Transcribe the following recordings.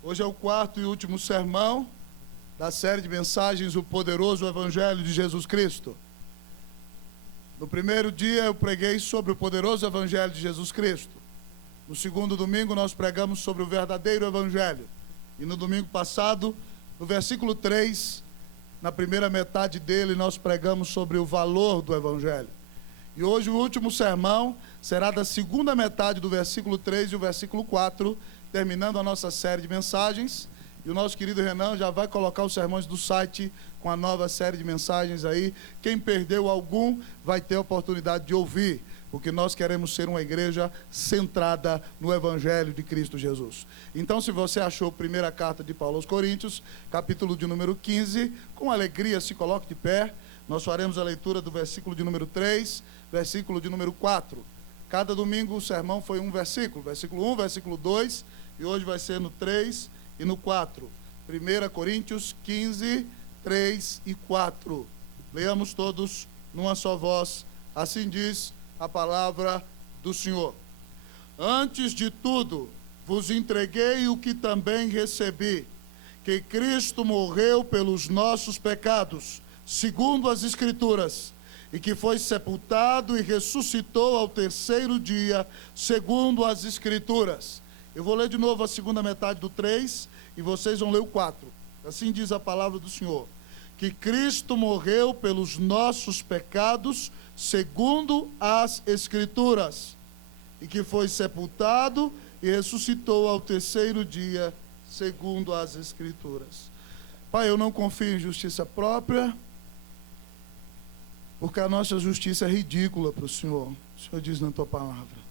Hoje é o quarto e último sermão da série de mensagens O Poderoso Evangelho de Jesus Cristo. No primeiro dia eu preguei sobre o poderoso Evangelho de Jesus Cristo. No segundo domingo nós pregamos sobre o verdadeiro Evangelho. E no domingo passado, no versículo 3, na primeira metade dele, nós pregamos sobre o valor do Evangelho. E hoje o último sermão será da segunda metade do versículo 3 e o versículo 4, terminando a nossa série de mensagens. E o nosso querido Renan já vai colocar os sermões do site com a nova série de mensagens aí. Quem perdeu algum vai ter a oportunidade de ouvir, porque nós queremos ser uma igreja centrada no Evangelho de Cristo Jesus. Então, se você achou a primeira carta de Paulo aos Coríntios, capítulo de número 15, com alegria se coloque de pé. Nós faremos a leitura do versículo de número 3, versículo de número 4. Cada domingo o sermão foi um versículo, versículo 1, versículo 2, e hoje vai ser no 3 e no 4. 1 Coríntios 15, 3 e 4. Leamos todos numa só voz. Assim diz a palavra do Senhor. Antes de tudo, vos entreguei o que também recebi, que Cristo morreu pelos nossos pecados, segundo as Escrituras, e que foi sepultado e ressuscitou ao terceiro dia, segundo as Escrituras. Eu vou ler de novo a segunda metade do 3 e vocês vão ler o 4. Assim diz a palavra do Senhor. Que Cristo morreu pelos nossos pecados, segundo as Escrituras, e que foi sepultado e ressuscitou ao terceiro dia, segundo as Escrituras. Pai, eu não confio em justiça própria, porque a nossa justiça é ridícula para o Senhor. O Senhor diz na tua palavra.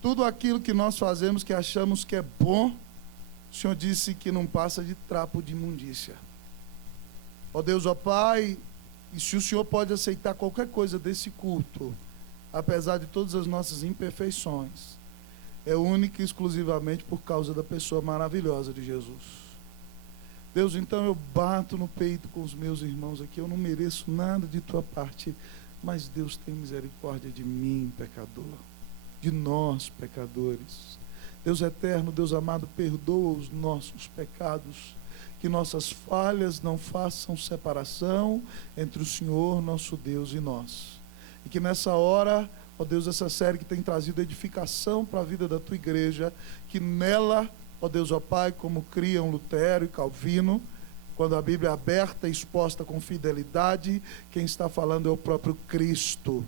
Tudo aquilo que nós fazemos, que achamos que é bom, o Senhor disse que não passa de trapo de imundícia. Ó Deus, ó Pai, e se o Senhor pode aceitar qualquer coisa desse culto, apesar de todas as nossas imperfeições, é única e exclusivamente por causa da pessoa maravilhosa de Jesus. Deus, então eu bato no peito com os meus irmãos aqui, eu não mereço nada de tua parte, mas Deus tem misericórdia de mim, pecador, de nós, pecadores. Deus eterno, Deus amado, perdoa os nossos pecados, que nossas falhas não façam separação entre o Senhor, nosso Deus, e nós. E que nessa hora, ó Deus, essa série que tem trazido edificação para a vida da tua igreja, que nela, ó Deus, ó Pai, como criam Lutero e Calvino, quando a Bíblia é aberta e exposta com fidelidade, quem está falando é o próprio Cristo.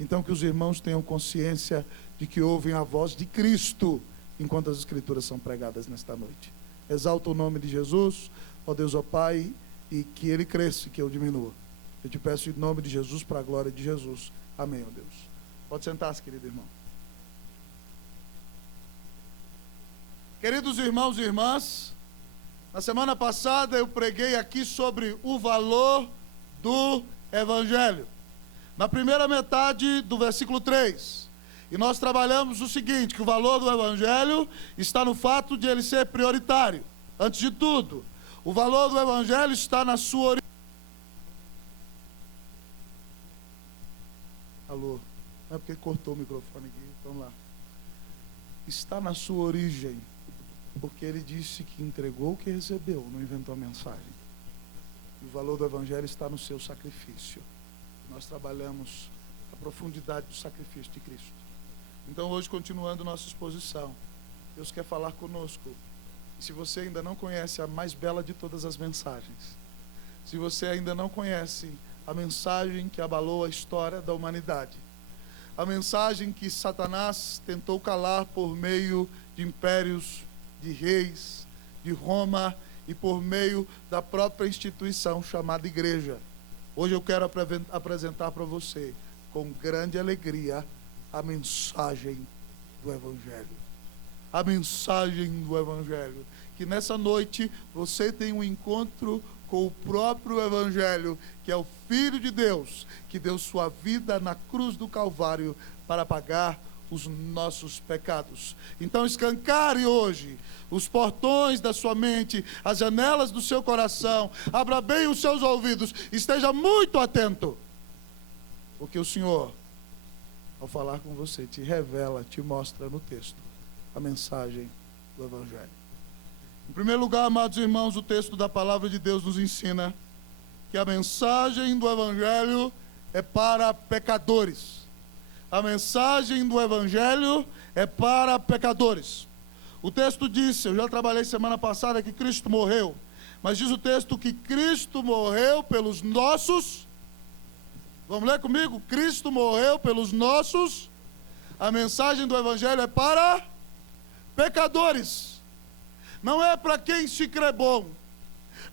Então que os irmãos tenham consciência de que ouvem a voz de Cristo, enquanto as Escrituras são pregadas nesta noite. Exalta o nome de Jesus, ó Deus, ó Pai, e que Ele cresça e que eu diminua. Eu te peço em nome de Jesus, para a glória de Jesus. Amém, ó Deus. Pode sentar-se, querido irmão. Queridos irmãos e irmãs, na semana passada eu preguei aqui sobre o valor do Evangelho. Na primeira metade do versículo 3. E nós trabalhamos o seguinte, que o valor do Evangelho está no fato de ele ser prioritário. Antes de tudo, o valor do Evangelho está na sua origem. Alô? Não é porque cortou o microfone aqui, vamos lá. Está na sua origem. Porque ele disse que entregou o que recebeu, não inventou a mensagem. E o valor do Evangelho está no seu sacrifício. Nós trabalhamos a profundidade do sacrifício de Cristo. Então hoje, continuando nossa exposição, Deus quer falar conosco. E se você ainda não conhece a mais bela de todas as mensagens, se você ainda não conhece a mensagem que abalou a história da humanidade, a mensagem que Satanás tentou calar por meio de impérios, de reis, de Roma e por meio da própria instituição chamada igreja. Hoje eu quero apresentar para você, com grande alegria, a mensagem do Evangelho. A mensagem do Evangelho. Que nessa noite você tenha um encontro com o próprio Evangelho, que é o Filho de Deus, que deu sua vida na cruz do Calvário para pagar os nossos pecados. Então escancare hoje os portões da sua mente, as janelas do seu coração, abra bem os seus ouvidos, esteja muito atento, porque o Senhor, ao falar com você, te revela, te mostra no texto a mensagem do Evangelho. Em primeiro lugar, amados irmãos, o texto da palavra de Deus nos ensina que a mensagem do Evangelho é para pecadores. A mensagem do Evangelho é para pecadores. O texto disse, eu já trabalhei semana passada, que Cristo morreu. Mas diz o texto que Cristo morreu pelos nossos... Vamos ler comigo? Cristo morreu pelos nossos... A mensagem do Evangelho é para pecadores. Não é para quem se crê bom.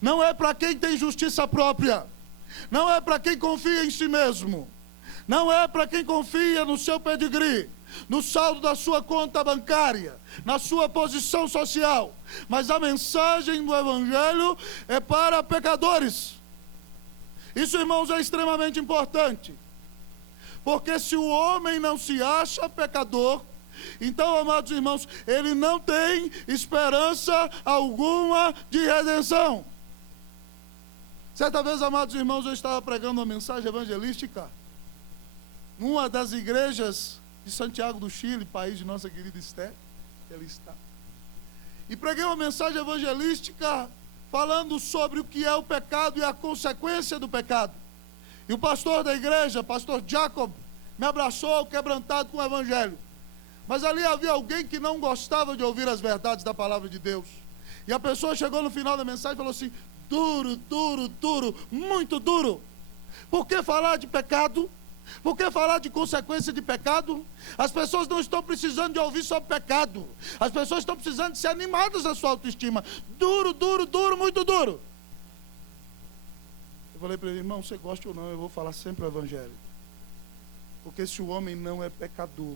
Não é para quem tem justiça própria. Não é para quem confia em si mesmo. Não é para quem confia no seu pedigree, no saldo da sua conta bancária, na sua posição social. Mas a mensagem do Evangelho é para pecadores. Isso, irmãos, é extremamente importante. Porque se o homem não se acha pecador, então, amados irmãos, ele não tem esperança alguma de redenção. Certa vez, amados irmãos, eu estava pregando uma mensagem evangelística numa das igrejas de Santiago do Chile, país de nossa querida Esther, que ela está. E preguei uma mensagem evangelística falando sobre o que é o pecado e a consequência do pecado. E o pastor da igreja, pastor Jacob, me abraçou quebrantado com o Evangelho. Mas ali havia alguém que não gostava de ouvir as verdades da palavra de Deus. E a pessoa chegou no final da mensagem e falou assim: duro, duro, duro, muito duro. Por que falar de pecado? Por que falar de consequência de pecado? As pessoas não estão precisando de ouvir sobre pecado. As pessoas estão precisando de ser animadas na sua autoestima. Duro, duro, duro, muito duro. Eu falei para ele: irmão, você gosta ou não, eu vou falar sempre o Evangelho. Porque se o homem não é pecador,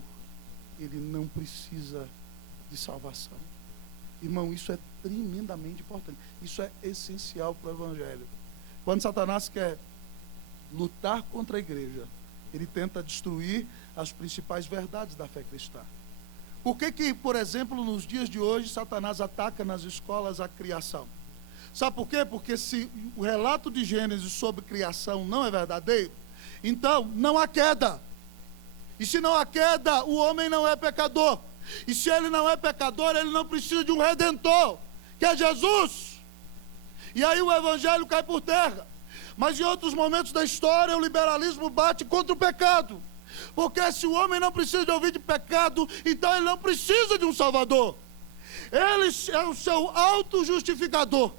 ele não precisa de salvação. Irmão, isso é tremendamente importante. Isso é essencial para o Evangelho. Quando Satanás quer lutar contra a igreja, ele tenta destruir as principais verdades da fé cristã. Por que, por exemplo, nos dias de hoje, Satanás ataca nas escolas a criação? Sabe por quê? Porque se o relato de Gênesis sobre criação não é verdadeiro, então não há queda. E se não há queda, o homem não é pecador. E se ele não é pecador, ele não precisa de um redentor, que é Jesus. E aí o Evangelho cai por terra. Mas em outros momentos da história, o liberalismo bate contra o pecado. Porque se o homem não precisa de ouvir de pecado, então ele não precisa de um Salvador. Ele é o seu auto-justificador.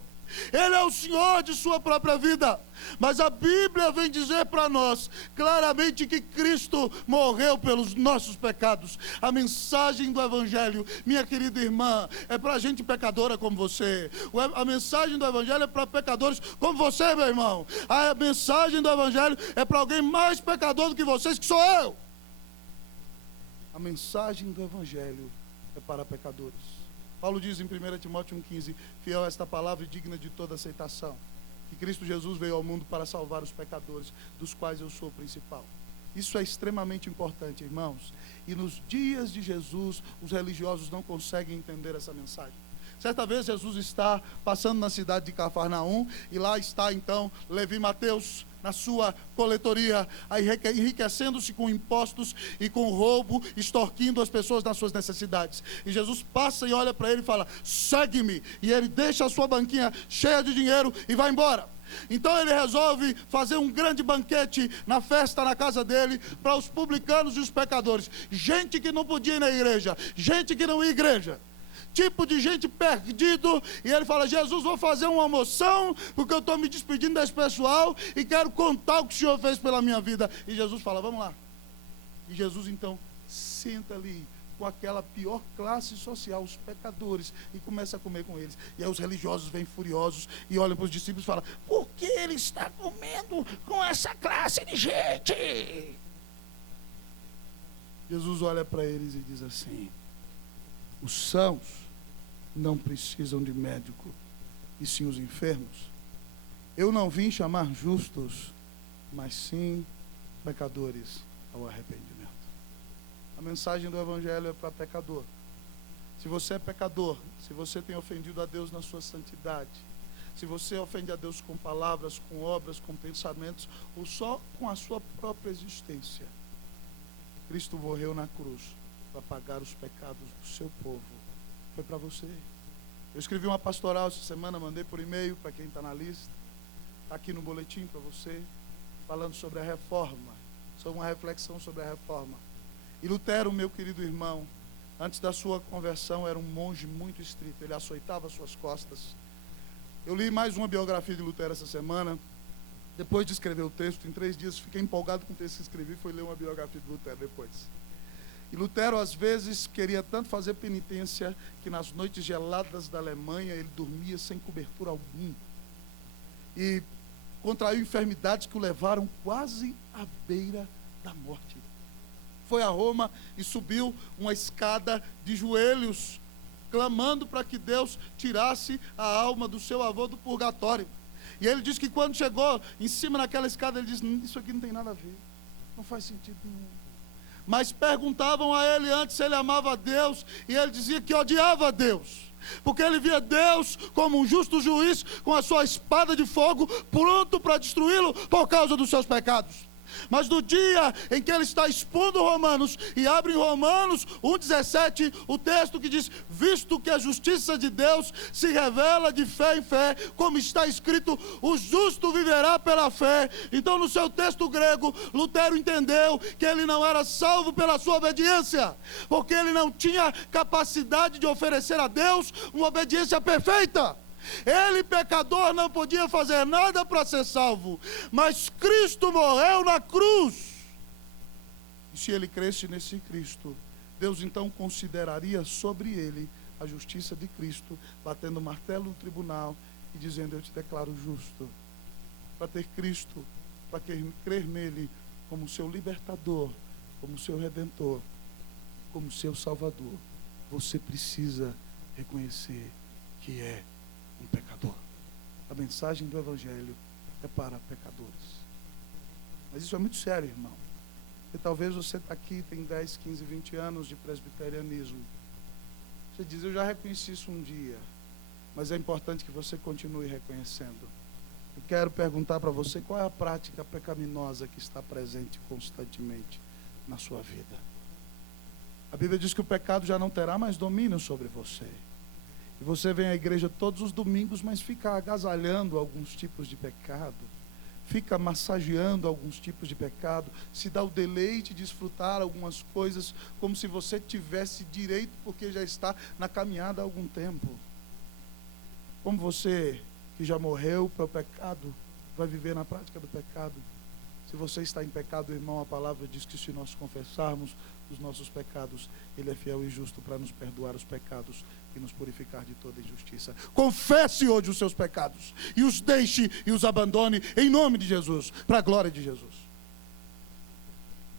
Ele é o Senhor de sua própria vida. Mas a Bíblia vem dizer para nós claramente que Cristo morreu pelos nossos pecados. A mensagem do Evangelho, minha querida irmã, é para gente pecadora como você. A mensagem do Evangelho é para pecadores como você, meu irmão. A mensagem do Evangelho é para alguém mais pecador do que vocês, que sou eu. A mensagem do Evangelho é para pecadores. Paulo diz em 1 Timóteo 1,15: fiel a esta palavra e digna de toda aceitação, que Cristo Jesus veio ao mundo para salvar os pecadores, dos quais eu sou o principal. Isso é extremamente importante, irmãos. E nos dias de Jesus, os religiosos não conseguem entender essa mensagem. Certa vez Jesus está passando na cidade de Cafarnaum, e lá está então Levi Mateus na sua coletoria, enriquecendo-se com impostos e com roubo, extorquindo as pessoas nas suas necessidades. E Jesus passa e olha para ele e fala: segue-me. E ele deixa a sua banquinha cheia de dinheiro e vai embora. Então ele resolve fazer um grande banquete na festa na casa dele para os publicanos e os pecadores. Gente que não podia ir na igreja, gente que não ia à igreja, tipo de gente perdido. E ele fala: Jesus, vou fazer uma moção, porque eu estou me despedindo desse pessoal e quero contar o que o Senhor fez pela minha vida. E Jesus fala: vamos lá. E Jesus então senta ali com aquela pior classe social, os pecadores, e começa a comer com eles. E aí os religiosos vêm furiosos e olham para os discípulos e falam: por que ele está comendo com essa classe de gente? Jesus olha para eles e diz assim: os sãos não precisam de médico, e sim os enfermos. Eu não vim chamar justos, mas sim pecadores ao arrependimento. A mensagem do Evangelho é para pecador. Se você é pecador, se você tem ofendido a Deus na sua santidade, se você ofende a Deus com palavras, com obras, com pensamentos, ou só com a sua própria existência, Cristo morreu na cruz para pagar os pecados do seu povo. Foi para você. Eu escrevi uma pastoral essa semana, mandei por e-mail para quem está na lista. Está aqui no boletim para você, falando sobre a reforma, sobre uma reflexão sobre a reforma. E Lutero, meu querido irmão, antes da sua conversão, era um monge muito estrito, ele açoitava suas costas. Eu li mais uma biografia de Lutero essa semana. Depois de escrever o texto, em 3 dias, fiquei empolgado com o texto que escrevi, fui ler uma biografia de Lutero depois. E Lutero, às vezes, queria tanto fazer penitência, que nas noites geladas da Alemanha, ele dormia sem cobertura algum. E contraiu enfermidades que o levaram quase à beira da morte. Foi a Roma e subiu uma escada de joelhos, clamando para que Deus tirasse a alma do seu avô do purgatório. E ele diz que quando chegou em cima daquela escada, ele disse: isso aqui não tem nada a ver, não faz sentido nenhum. Mas perguntavam a ele antes se ele amava a Deus, e ele dizia que odiava a Deus, porque ele via Deus como um justo juiz, com a sua espada de fogo, pronto para destruí-lo por causa dos seus pecados. Mas no dia em que ele está expondo Romanos, e abre em Romanos 1,17, o texto que diz: visto que a justiça de Deus se revela de fé em fé, como está escrito, o justo viverá pela fé. Então, no seu texto grego, Lutero entendeu que ele não era salvo pela sua obediência, porque ele não tinha capacidade de oferecer a Deus uma obediência perfeita. Ele, pecador, não podia fazer nada para ser salvo, mas Cristo morreu na cruz. E se ele cresce nesse Cristo, Deus então consideraria sobre ele a justiça de Cristo, batendo o martelo no tribunal e dizendo: eu te declaro justo. Para ter Cristo, para crer nele como seu libertador, como seu redentor, como seu salvador, você precisa reconhecer que é um pecador. A mensagem do Evangelho é para pecadores. Mas isso é muito sério, irmão. Porque talvez você está aqui, tem 10, 15, 20 anos de presbiterianismo. Você diz: eu já reconheci isso um dia. Mas é importante que você continue reconhecendo. Eu quero perguntar para você: qual é a prática pecaminosa que está presente constantemente na sua vida? A Bíblia diz que o pecado já não terá mais domínio sobre você. E você vem à igreja todos os domingos, mas fica agasalhando alguns tipos de pecado, fica massageando alguns tipos de pecado, se dá o deleite de desfrutar algumas coisas, como se você tivesse direito, porque já está na caminhada há algum tempo. Como você, que já morreu para o pecado, vai viver na prática do pecado? Se você está em pecado, irmão, a palavra diz que se nós confessarmos os nossos pecados, Ele é fiel e justo para nos perdoar os pecados e nos purificar de toda injustiça. Confesse hoje os seus pecados e os deixe e os abandone em nome de Jesus, para a glória de Jesus.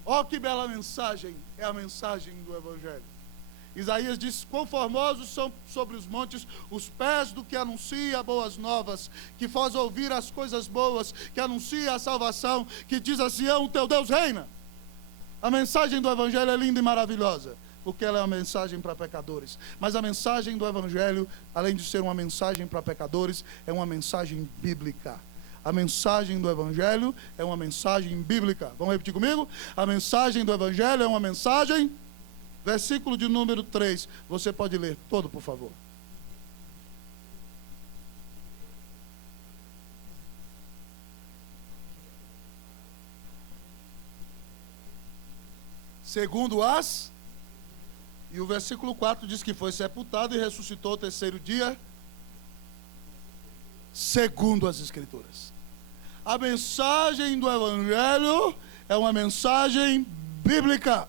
Ó, que bela mensagem é a mensagem do Evangelho. Isaías diz: quão formosos são sobre os montes os pés do que anuncia boas novas, que faz ouvir as coisas boas, que anuncia a salvação, que diz a Sião: o teu Deus reina. A mensagem do Evangelho é linda e maravilhosa, porque ela é uma mensagem para pecadores. Mas a mensagem do Evangelho, além de ser uma mensagem para pecadores, é uma mensagem bíblica. A mensagem do Evangelho é uma mensagem bíblica. Vamos repetir comigo? A mensagem do Evangelho é uma mensagem... Versículo de número 3. Você pode ler todo, por favor. Segundo as... E o versículo 4 diz que foi sepultado e ressuscitou ao 3º dia, segundo as Escrituras. A mensagem do Evangelho é uma mensagem bíblica.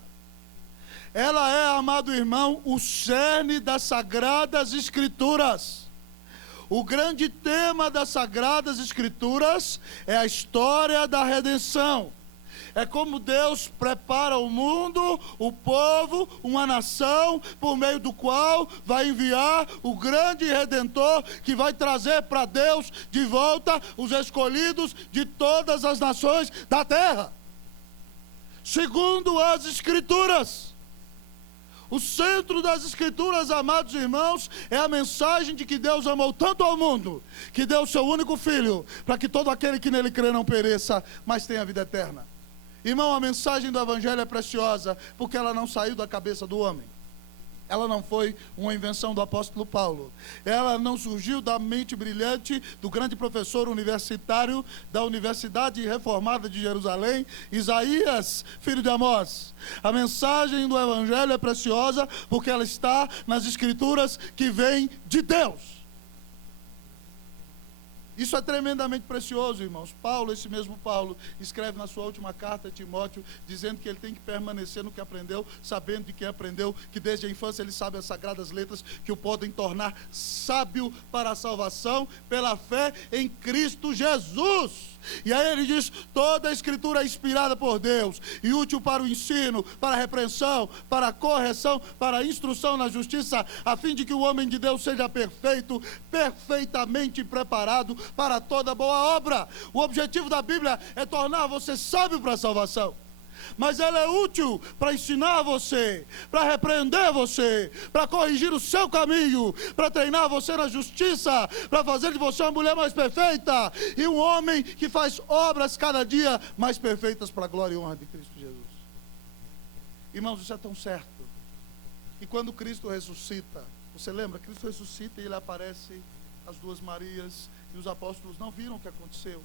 Ela é, amado irmão, o cerne das Sagradas Escrituras. O grande tema das Sagradas Escrituras é a história da redenção. É como Deus prepara o mundo, o povo, uma nação, por meio do qual vai enviar o grande Redentor, que vai trazer para Deus de volta os escolhidos de todas as nações da terra. Segundo as Escrituras. O centro das Escrituras, amados irmãos, é a mensagem de que Deus amou tanto ao mundo, que deu o seu único Filho, para que todo aquele que nele crê não pereça, mas tenha vida eterna. Irmão, a mensagem do Evangelho é preciosa porque ela não saiu da cabeça do homem. Ela não foi uma invenção do apóstolo Paulo. Ela não surgiu da mente brilhante do grande professor universitário da Universidade Reformada de Jerusalém, Isaías, filho de Amós. A mensagem do Evangelho é preciosa porque ela está nas Escrituras que vêm de Deus. Isso é tremendamente precioso, irmãos. Paulo, esse mesmo Paulo, escreve na sua última carta a Timóteo, dizendo que ele tem que permanecer no que aprendeu, sabendo de quem aprendeu, que desde a infância ele sabe as sagradas letras que o podem tornar sábio para a salvação pela fé em Cristo Jesus. E aí ele diz, toda a Escritura é inspirada por Deus e útil para o ensino, para a repreensão, para a correção, para a instrução na justiça, a fim de que o homem de Deus seja perfeito, perfeitamente preparado para toda boa obra. O objetivo da Bíblia é tornar você sábio para a salvação. Mas ela é útil para ensinar você, para repreender você, para corrigir o seu caminho, para treinar você na justiça, para fazer de você uma mulher mais perfeita e um homem que faz obras cada dia mais perfeitas para a glória e honra de Cristo Jesus. Irmãos, isso é tão certo. E quando Cristo ressuscita, você lembra? Cristo ressuscita e ele aparece às duas Marias e os apóstolos não viram o que aconteceu.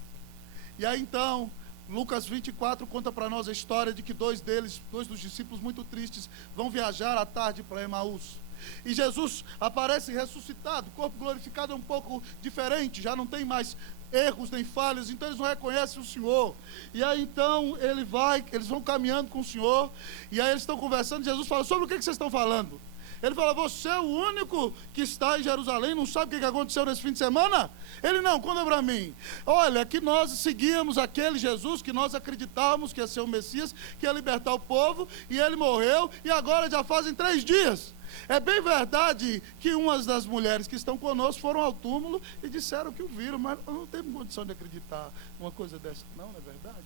E aí então Lucas 24 conta para nós a história de que dois dos discípulos muito tristes, vão viajar à tarde para Emaús. E Jesus aparece ressuscitado, o corpo glorificado é um pouco diferente, já não tem mais erros nem falhas, então eles não reconhecem o Senhor. E aí então eles vão caminhando com o Senhor, e aí eles estão conversando, Jesus fala, sobre o que vocês estão falando? Ele fala, você é o único que está em Jerusalém, não sabe o que aconteceu nesse fim de semana? Ele, não, conta para mim. Olha, que nós seguíamos aquele Jesus, que nós acreditávamos que ia ser o Messias, que ia libertar o povo, e ele morreu, e agora já fazem 3 dias. É bem verdade que umas das mulheres que estão conosco foram ao túmulo e disseram que o viram, mas não temos condição de acreditar numa coisa dessa, não é verdade?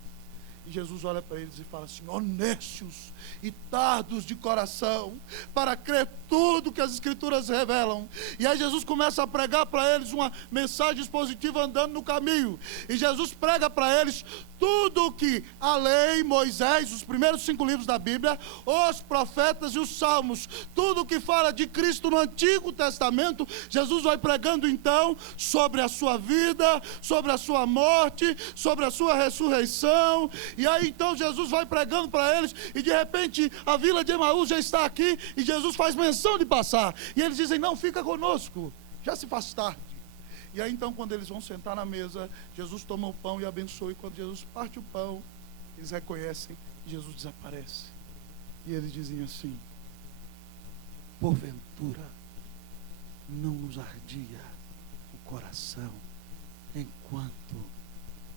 E Jesus olha para eles e fala assim, ó nécios e tardos de coração, para crer tudo que as Escrituras revelam. E aí Jesus começa a pregar para eles uma mensagem expositiva andando no caminho. E Jesus prega para eles tudo que a lei, Moisés, os primeiros 5 livros da Bíblia, os profetas e os salmos, tudo que fala de Cristo no Antigo Testamento, Jesus vai pregando então sobre a sua vida, sobre a sua morte, sobre a sua ressurreição. E aí então Jesus vai pregando para eles, e de repente a vila de Emaús já está aqui, e Jesus faz menção de passar, e eles dizem, não, fica conosco, já se faz tarde. E aí então quando eles vão sentar na mesa, Jesus toma o pão e abençoa, e quando Jesus parte o pão, eles reconhecem, e Jesus desaparece. E eles dizem assim, porventura não nos ardia o coração enquanto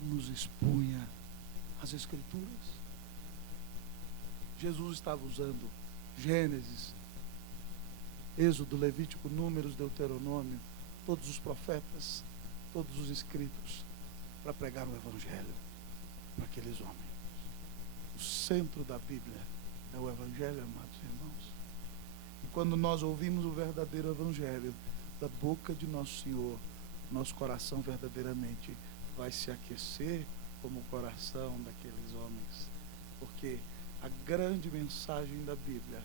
nos expunha as Escrituras? Jesus estava usando Gênesis, Êxodo, Levítico, Números, Deuteronômio, todos os profetas, todos os escritos, para pregar o Evangelho para aqueles homens. O centro da Bíblia é o Evangelho, amados irmãos. E quando nós ouvimos o verdadeiro Evangelho da boca de nosso Senhor, nosso coração verdadeiramente vai se aquecer como o coração daqueles homens, porque a grande mensagem da Bíblia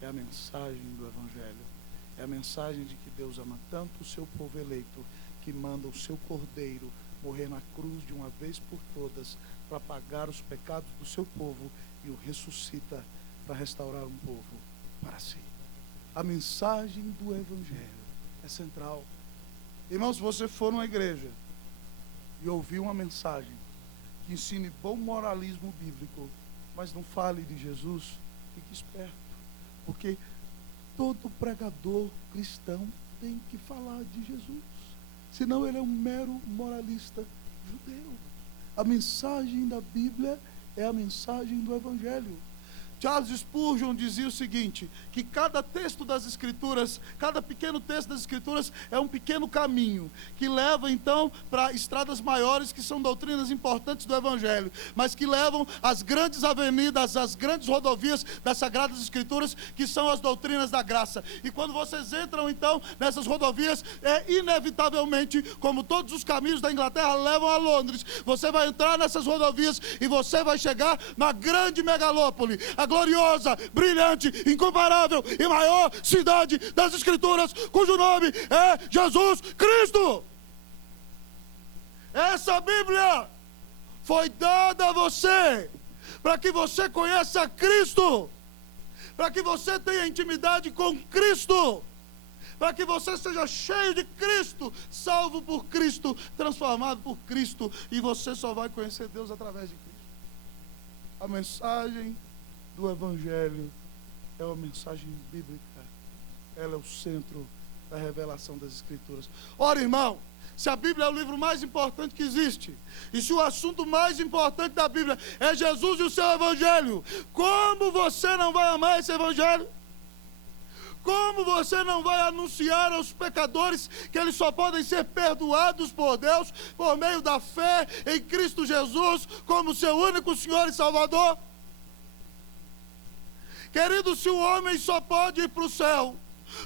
é a mensagem do Evangelho. É a mensagem de que Deus ama tanto o seu povo eleito, que manda o seu Cordeiro morrer na cruz de uma vez por todas, para pagar os pecados do seu povo, e o ressuscita para restaurar um povo para si. A mensagem do Evangelho é central. Irmão, se você for numa igreja e ouvir uma mensagem que ensine bom moralismo bíblico, mas não fale de Jesus, fique esperto, porque todo pregador cristão tem que falar de Jesus, senão ele é um mero moralista judeu. A mensagem da Bíblia é a mensagem do Evangelho. Charles Spurgeon dizia o seguinte, que cada texto das Escrituras, cada pequeno texto das Escrituras é um pequeno caminho, que leva então para estradas maiores, que são doutrinas importantes do Evangelho, mas que levam às grandes avenidas, às grandes rodovias das Sagradas Escrituras, que são as doutrinas da graça. E quando vocês entram então nessas rodovias, inevitavelmente, como todos os caminhos da Inglaterra levam a Londres, você vai entrar nessas rodovias e você vai chegar na grande megalópole, a gloriosa, brilhante, incomparável e maior cidade das Escrituras, cujo nome é Jesus Cristo. Essa Bíblia foi dada a você para que você conheça Cristo, para que você tenha intimidade com Cristo, para que você seja cheio de Cristo, salvo por Cristo, transformado por Cristo, e você só vai conhecer Deus através de Cristo. A mensagem do Evangelho é uma mensagem bíblica. Ela é o centro da revelação das Escrituras. Ora, irmão, se a Bíblia é o livro mais importante que existe, e se o assunto mais importante da Bíblia é Jesus e o seu Evangelho, como você não vai amar esse Evangelho? Como você não vai anunciar aos pecadores que eles só podem ser perdoados por Deus por meio da fé em Cristo Jesus como seu único Senhor e Salvador? Querido, se o homem só pode ir para o céu,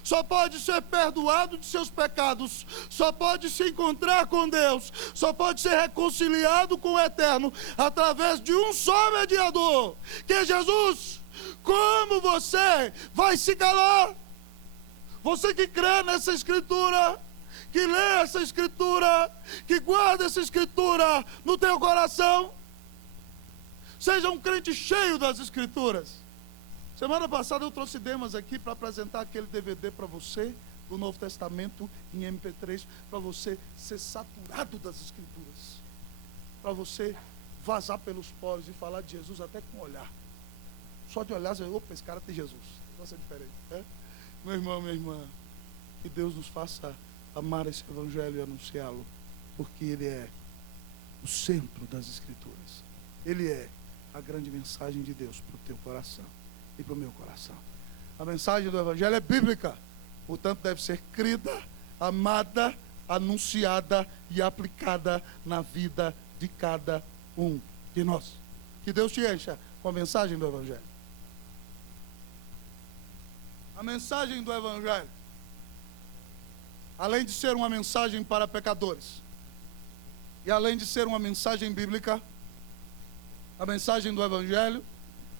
só pode ser perdoado de seus pecados, só pode se encontrar com Deus, só pode ser reconciliado com o Eterno através de um só mediador, que é Jesus, como você vai se calar? Você que crê nessa Escritura, que lê essa Escritura, que guarda essa Escritura no teu coração, seja um crente cheio das Escrituras. Semana passada eu trouxe Demas aqui para apresentar aquele DVD para você, do Novo Testamento em MP3, para você ser saturado das Escrituras, para você vazar pelos poros e falar de Jesus até com olhar. Só de olhar, você vai, opa, esse cara tem Jesus. Nossa, é diferente, né? Meu irmão, minha irmã, que Deus nos faça amar esse Evangelho e anunciá-lo, porque ele é o centro das Escrituras. Ele é a grande mensagem de Deus para o teu coração e para o meu coração. A mensagem do Evangelho é bíblica, portanto deve ser crida, amada, anunciada e aplicada na vida de cada um de nós. Que Deus te encha com a mensagem do Evangelho. A mensagem do Evangelho, além de ser uma mensagem para pecadores, e além de ser uma mensagem bíblica, a mensagem do Evangelho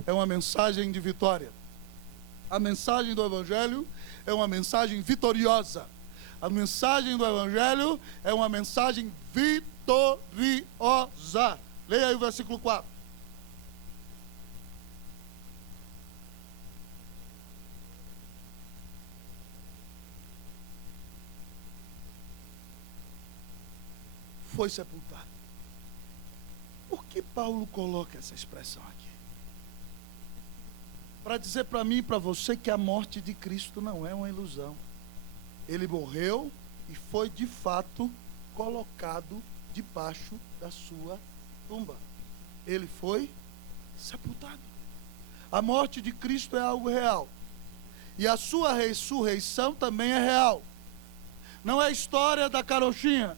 é uma mensagem de vitória. A mensagem do Evangelho é uma mensagem vitoriosa. A mensagem do Evangelho é uma mensagem vitoriosa. Leia aí o versículo 4. Foi sepultado. Por que Paulo coloca essa expressão aqui? Para dizer para mim e para você que a morte de Cristo não é uma ilusão. Ele morreu e foi de fato colocado debaixo da sua tumba. Ele foi sepultado. A morte de Cristo é algo real. E a sua ressurreição também é real. Não é história da carochinha.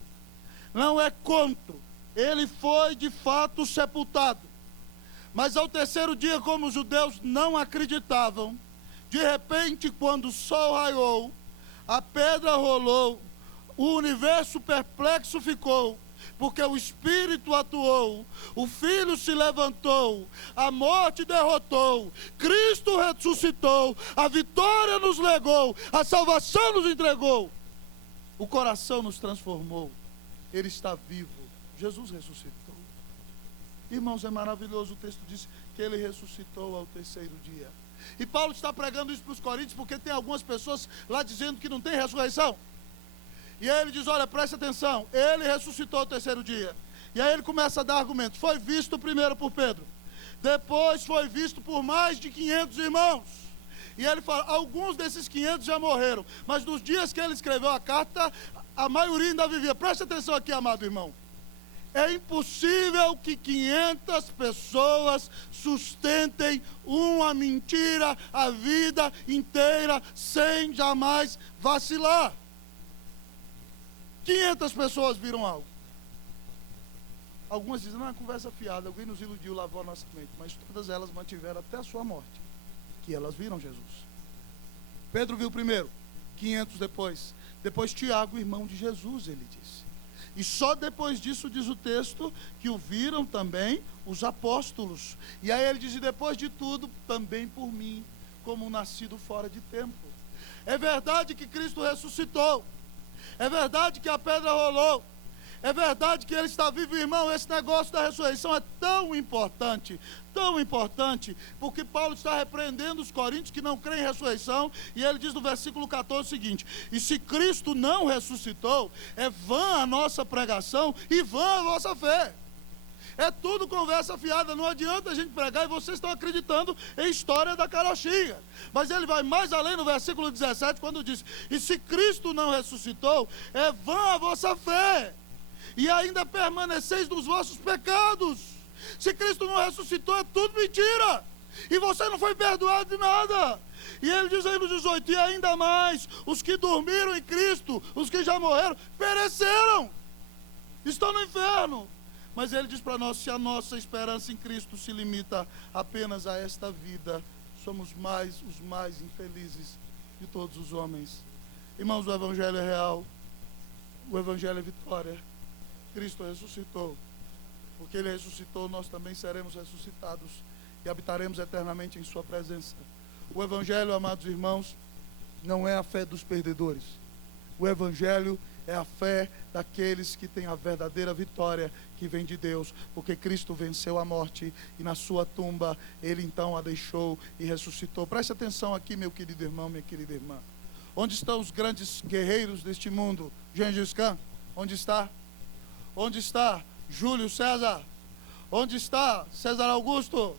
Não é conto. Ele foi de fato sepultado. Mas ao terceiro dia, como os judeus não acreditavam, de repente, quando o sol raiou, a pedra rolou, o universo perplexo ficou, porque o Espírito atuou, o Filho se levantou, a morte derrotou, Cristo ressuscitou, a vitória nos legou, a salvação nos entregou, o coração nos transformou, Ele está vivo, Jesus ressuscitou. Irmãos, é maravilhoso, o texto diz que Ele ressuscitou ao terceiro dia. E Paulo está pregando isso para os coríntios, porque tem algumas pessoas lá dizendo que não tem ressurreição. E aí ele diz, olha, preste atenção, Ele ressuscitou ao terceiro dia. E aí ele começa a dar argumentos. Foi visto primeiro por Pedro, depois foi visto por mais de 500 irmãos. E ele fala, alguns desses 500 já morreram, mas nos dias que ele escreveu a carta, a maioria ainda vivia. Preste atenção aqui, amado irmão. É impossível que 500 pessoas sustentem uma mentira a vida inteira sem jamais vacilar. 500 pessoas viram algo. Algumas dizem, não, é conversa fiada, alguém nos iludiu, lavou a nossa mente. Mas todas elas mantiveram até a sua morte, que elas viram Jesus. Pedro viu primeiro, 500 depois. Depois Tiago, irmão de Jesus, ele disse. E só depois disso diz o texto que o viram também os apóstolos. E aí ele diz, e depois de tudo, também por mim, como um nascido fora de tempo. É verdade que Cristo ressuscitou. É verdade que a pedra rolou. É verdade que ele está vivo, irmão. Esse negócio da ressurreição é tão importante, porque Paulo está repreendendo os coríntios que não creem em ressurreição, e ele diz no versículo 14 o seguinte: e se Cristo não ressuscitou, é vã a nossa pregação e vã a vossa fé. É tudo conversa fiada, não adianta a gente pregar e vocês estão acreditando em história da carochinha. Mas ele vai mais além no versículo 17, quando diz, e se Cristo não ressuscitou, é vã a vossa fé, e ainda permaneceis nos vossos pecados. Se Cristo não ressuscitou, é tudo mentira, e você não foi perdoado de nada. E ele diz aí no 18, e ainda mais, os que dormiram em Cristo, os que já morreram, pereceram, estão no inferno. Mas ele diz para nós, se a nossa esperança em Cristo se limita apenas a esta vida, somos os mais infelizes de todos os homens. Irmãos, o Evangelho é real, o Evangelho é vitória. Cristo ressuscitou. Porque ele ressuscitou, nós também seremos ressuscitados e habitaremos eternamente em sua presença. O Evangelho, amados irmãos, não é a fé dos perdedores. O Evangelho é a fé daqueles que têm a verdadeira vitória que vem de Deus, porque Cristo venceu a morte e na sua tumba ele então a deixou e ressuscitou. Preste atenção aqui, meu querido irmão, minha querida irmã. Onde estão os grandes guerreiros deste mundo? Gengis Khan, onde está? Onde está Júlio César? Onde está César Augusto?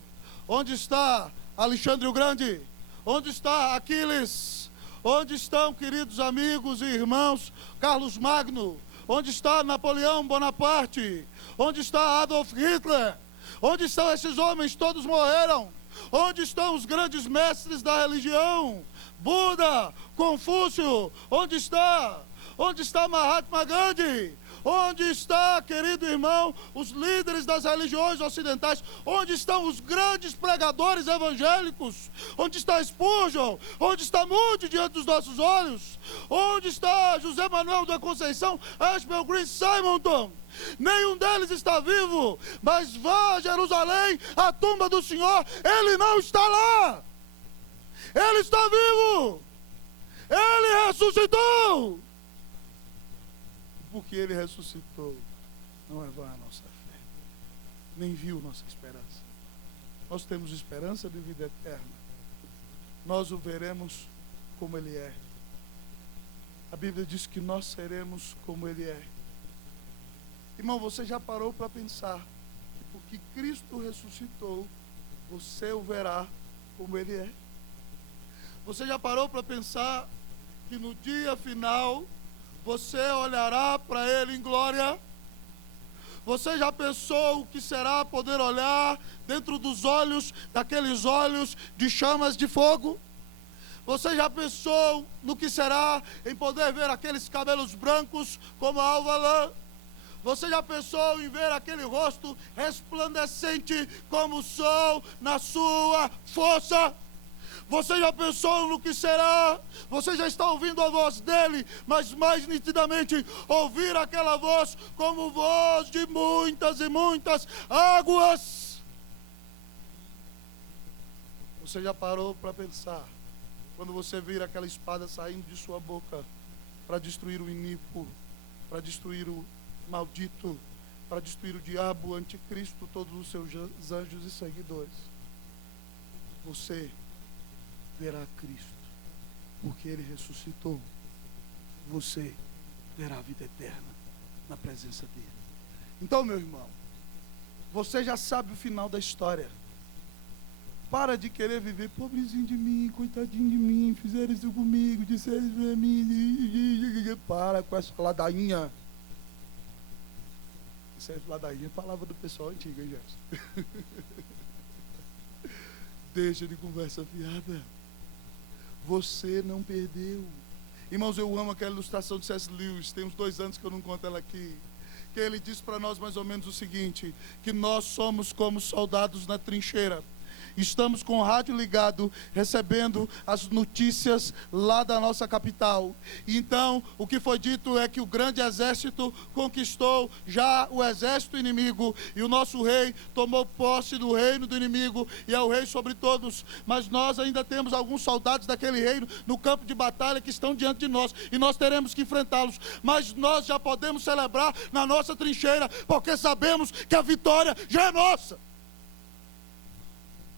Onde está Alexandre o Grande? Onde está Aquiles? Onde estão, queridos amigos e irmãos, Carlos Magno? Onde está Napoleão Bonaparte? Onde está Adolf Hitler? Onde estão esses homens? Todos morreram. Onde estão os grandes mestres da religião? Buda, Confúcio, onde está? Onde está Mahatma Gandhi? Onde está, querido irmão, os líderes das religiões ocidentais? Onde estão os grandes pregadores evangélicos? Onde está Spurgeon? Onde está Moody diante dos nossos olhos? Onde está José Manuel da Conceição, Ashbel Green, Simonton? Nenhum deles está vivo, mas vá a Jerusalém, a tumba do Senhor, ele não está lá. Ele está vivo. Ele ressuscitou. Porque ele ressuscitou, não é vã a nossa fé, nem viu nossa esperança. Nós temos esperança de vida eterna. Nós o veremos como ele é. A Bíblia diz que nós seremos como ele é. Irmão, você já parou para pensar que porque Cristo ressuscitou, você o verá como ele é? Você já parou para pensar que no dia final você olhará para ele em glória? Você já pensou o que será poder olhar dentro dos olhos, daqueles olhos de chamas de fogo? Você já pensou no que será em poder ver aqueles cabelos brancos como a alva lã? Você já pensou em ver aquele rosto resplandecente como o sol na sua força? Você já pensou no que será? Você já está ouvindo a voz dele, mas mais nitidamente ouvir aquela voz como voz de muitas e muitas águas. Você já parou para pensar, quando você vir aquela espada saindo de sua boca para destruir o iníquo, para destruir o maldito, para destruir o diabo, o anticristo, todos os seus anjos e seguidores? Você verá Cristo, porque ele ressuscitou. Você terá a vida eterna na presença dele. Então, meu irmão, você já sabe o final da história. Para de querer viver, pobrezinho de mim, coitadinho de mim, fizeram isso comigo, disseram isso pra mim. Para com essa ladainha. Vicente Ladainha falava do pessoal antigo, hein, Gerson? Deixa de conversa fiada. Você não perdeu. Irmãos, eu amo aquela ilustração de C.S. Lewis. Tem uns 2 anos que eu não conto ela aqui. Que ele diz para nós mais ou menos o seguinte: que nós somos como soldados na trincheira. Estamos com o rádio ligado, recebendo as notícias lá da nossa capital. Então, o que foi dito é que o grande exército conquistou já o exército inimigo, e o nosso rei tomou posse do reino do inimigo, e é o rei sobre todos. Mas nós ainda temos alguns soldados daquele reino no campo de batalha que estão diante de nós, e nós teremos que enfrentá-los. Mas nós já podemos celebrar na nossa trincheira, porque sabemos que a vitória já é nossa.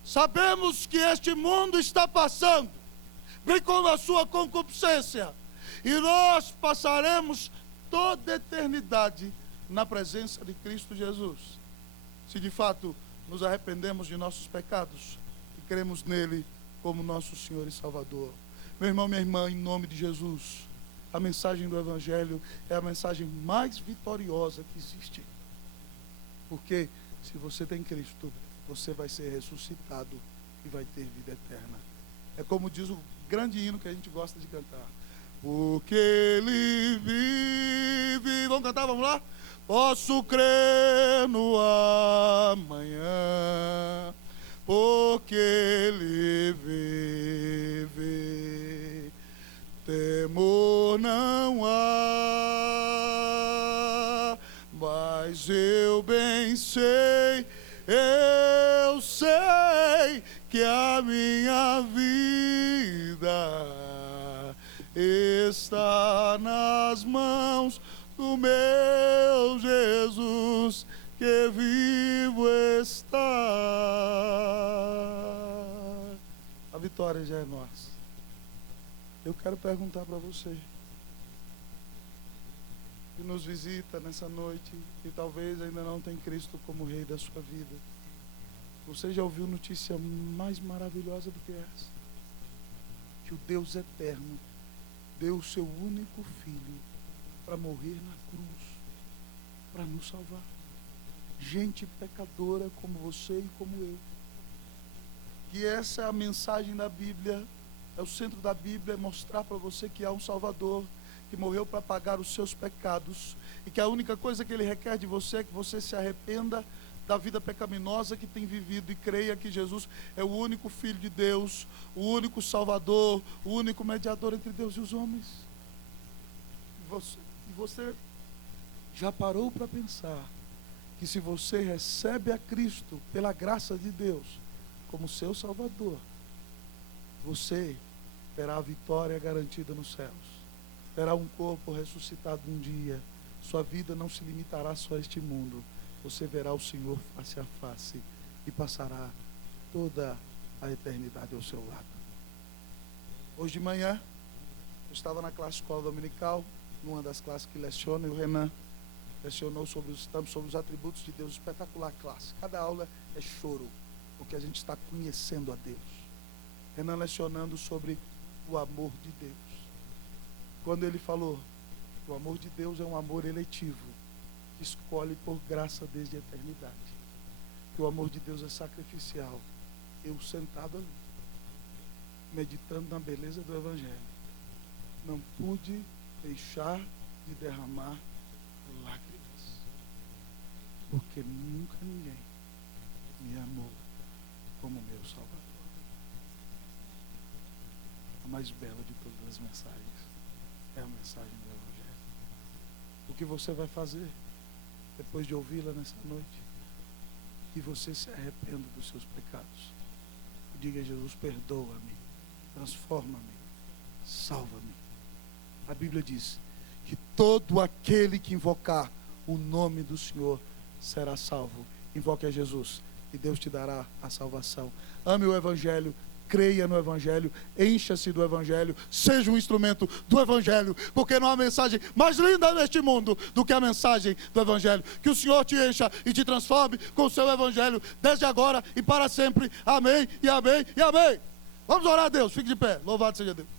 Sabemos que este mundo está passando, bem como a sua concupiscência, e nós passaremos toda a eternidade na presença de Cristo Jesus, se de fato nos arrependemos de nossos pecados e cremos nele como nosso Senhor e Salvador. Meu irmão, minha irmã, em nome de Jesus, a mensagem do Evangelho é a mensagem mais vitoriosa que existe, porque se você tem Cristo, você vai ser ressuscitado e vai ter vida eterna. É como diz o grande hino que a gente gosta de cantar. Porque Ele vive. Vamos cantar, vamos lá? Posso crer no amanhã, porque Ele vive. Temor não há, mas eu bem sei. Eu sei que a minha vida está nas mãos do meu Jesus, que vivo está. A vitória já é nossa. Eu quero perguntar para você, que nos visita nessa noite e talvez ainda não tem Cristo como Rei da sua vida. Você já ouviu notícia mais maravilhosa do que essa? Que o Deus eterno deu o seu único Filho para morrer na cruz, para nos salvar. Gente pecadora como você e como eu. Que essa é a mensagem da Bíblia, é o centro da Bíblia, é mostrar para você que há um Salvador que morreu para pagar os seus pecados, e que a única coisa que Ele requer de você é que você se arrependa da vida pecaminosa que tem vivido e creia que Jesus é o único Filho de Deus, o único Salvador, o único mediador entre Deus e os homens. E você já parou para pensar que se você recebe a Cristo pela graça de Deus como seu Salvador, você terá a vitória garantida nos céus? Terá um corpo ressuscitado um dia. Sua vida não se limitará só a este mundo. Você verá o Senhor face a face e passará toda a eternidade ao seu lado. Hoje de manhã, eu estava na classe escola dominical, numa das classes que leciona, e o Renan lecionou sobre os atributos de Deus. Espetacular classe. Cada aula é choro, porque a gente está conhecendo a Deus. Renan lecionando sobre o amor de Deus. Quando ele falou, o amor de Deus é um amor eletivo, que escolhe por graça desde a eternidade. Que o amor de Deus é sacrificial. Eu sentado ali, meditando na beleza do Evangelho, não pude deixar de derramar lágrimas, porque nunca ninguém me amou como meu Salvador. A mais bela de todas as mensagens é a mensagem do Evangelho. O que você vai fazer depois de ouvi-la nessa noite? Que você se arrependa dos seus pecados e diga a Jesus: perdoa-me, transforma-me, salva-me. A Bíblia diz que todo aquele que invocar o nome do Senhor será salvo. Invoque a Jesus e Deus te dará a salvação. Ame o Evangelho, creia no Evangelho, encha-se do Evangelho, seja um instrumento do Evangelho, porque não há mensagem mais linda neste mundo do que a mensagem do Evangelho. Que o Senhor te encha e te transforme com o seu Evangelho, desde agora e para sempre. Amém, e amém, e amém. Vamos orar a Deus, fique de pé, louvado seja Deus.